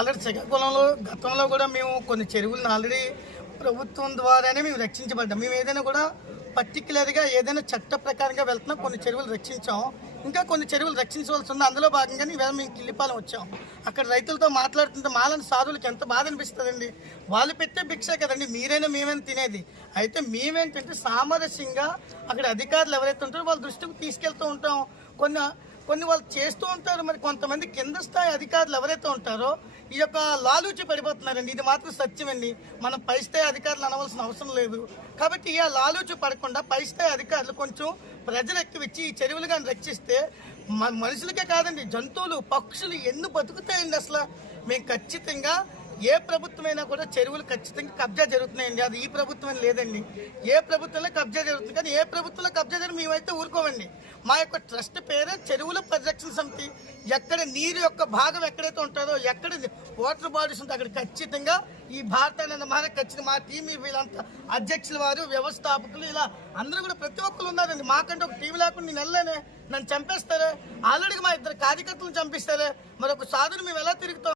Already శ్రీకాకుళంలో గతంలో కూడా మేము కొన్ని చెరువులను ఆల్రెడీ ప్రభుత్వం ద్వారానే మేము రక్షించబడ్డాం. మేము ఏదైనా కూడా పర్టికులర్గా ఏదైనా చట్ట ప్రకారంగా వెళ్తున్నాం. కొన్ని చెరువులు రక్షించాం, ఇంకా కొన్ని చెరువులు రక్షించవలసి ఉంది. అందులో భాగంగానే ఈవేళ మేము కిల్లిపాలెం వచ్చాం. అక్కడ రైతులతో మాట్లాడుతుంటే మాలని సాధువులకి ఎంత బాధ అనిపిస్తుందండి. వాళ్ళు పెట్టే భిక్ష కదండి మీరైనా మేమైనా తినేది. అయితే మేమేంటంటే సామరస్యంగా అక్కడ అధికారులు ఎవరైతే ఉంటారో వాళ్ళ దృష్టికి తీసుకెళ్తూ ఉంటాం. కొన్ని వాళ్ళు చేస్తూ ఉంటారు. మరి కొంతమంది కింద స్థాయి అధికారులు ఎవరైతే ఉంటారో ఈ యొక్క లాలూచి పడిపోతున్నారండి. ఇది మాత్రం సత్యమండి. మనం పై స్థాయి అధికారులు అనవలసిన అవసరం లేదు. కాబట్టి ఈ లాలూచి పడకుండా పై స్థాయి అధికారులు కొంచెం ప్రజలు ఎక్కువిచ్చి ఈ చెరువులు కానీ రక్షిస్తే మనుషులకే కాదండి, జంతువులు పక్షులు ఎన్ని బతుకుతాయండి. అసలు మేము ఖచ్చితంగా ఏ ప్రభుత్వమైనా కూడా చెరువులు ఖచ్చితంగా కబ్జా జరుగుతున్నాయండి. అది ఈ ప్రభుత్వం లేదండి. ఏ ప్రభుత్వంలో కబ్జా జరుగుతుంది, కానీ ఏ ప్రభుత్వంలో కబ్జా జరిగి మేమైతే ఊరుకోవండి. మా యొక్క ట్రస్ట్ పేరే చెరువుల పరిరక్షణ సమితి. ఎక్కడ నీరు యొక్క భాగం ఎక్కడైతే ఉంటుందో, ఎక్కడ వాటర్ బాడీస్ ఉంటే అక్కడ ఖచ్చితంగా ఈ భారతానంద మహారాజ్ ఖచ్చితంగా మా టీం వీళ్ళంతా అధ్యక్షుల వారు, వ్యవస్థాపకులు, ఇలా అందరూ కూడా ప్రతి ఒక్కరు ఉన్నారండి. మాకంటే ఒక టీం లేకుండా నేను వెళ్ళలేనే, నన్ను చంపేస్తారే. ఆల్రెడీ మా 2 కార్యకర్తలను చంపిస్తారే. మరొక సాధుని మేము ఎలా తిరుగుతాం?